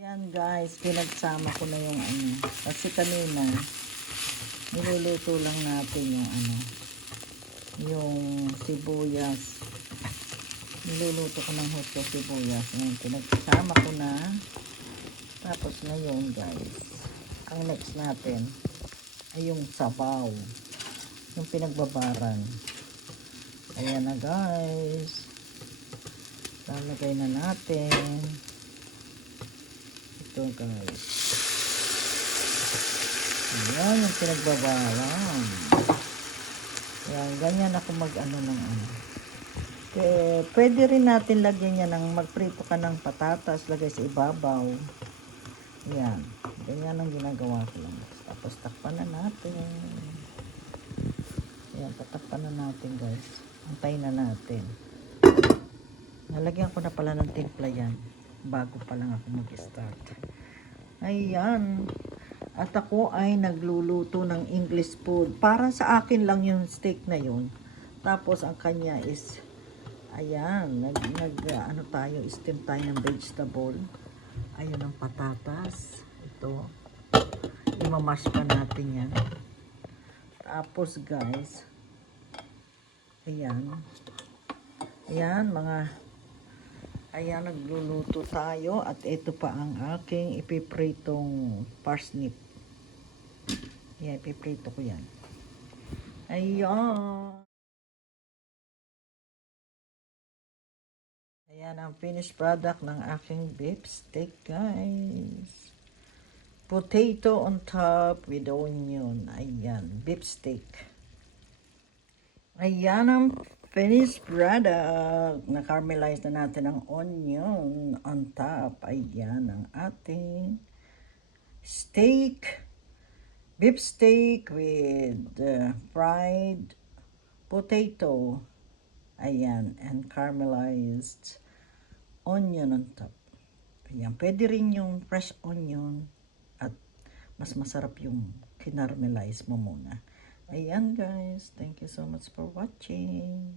Yan guys, pinagsama ko na yung kasi kanina niluluto lang natin yung sibuyas. Niluluto ko ng husto sibuyas. Ngayon, pinagsama ko na. Tapos ngayon guys, ang next natin ay yung sabaw. Yung pinagbabaran. Ayan na guys. Lalagay na natin. Ito guys. Ayan yung pinagbabaran. Ayan, ganyan ako pwede rin natin lagyan yan ng magprito ka ng patatas, lagay sa ibabaw. Ayan, ganyan ang ginagawa ko lang. Tapos takpan na natin. Ayan, tatakpan na natin guys. Antayin na natin. Nalagyan ko na pala ng timpla yan bago pa lang ako mag-start. Ayan. At ako ay nagluluto ng English food. Para sa akin lang yung steak na yun. Tapos ang kanya is, ayan, tayo, steam tayo ng vegetable. Ayun ang patatas. Ito. Imamash pa natin yan. Tapos guys, ayan. Ayan, nagluluto tayo. At ito pa ang aking ipipritong parsnip. Ayan, ipiprito ko yan. Ayan. Ayan ang finished product ng aking beef steak, guys. Potato on top with onion. Ayan, beef steak. Ayan ang finished product. Na-caramelize na natin ang onion on top. Ayan ang ating steak. Beef steak with fried potato. Ayan, and caramelized onion on top. Ayan, pwede rin yung fresh onion at mas masarap yung kinaramelize mo muna. Ayan guys, thank you so much for watching.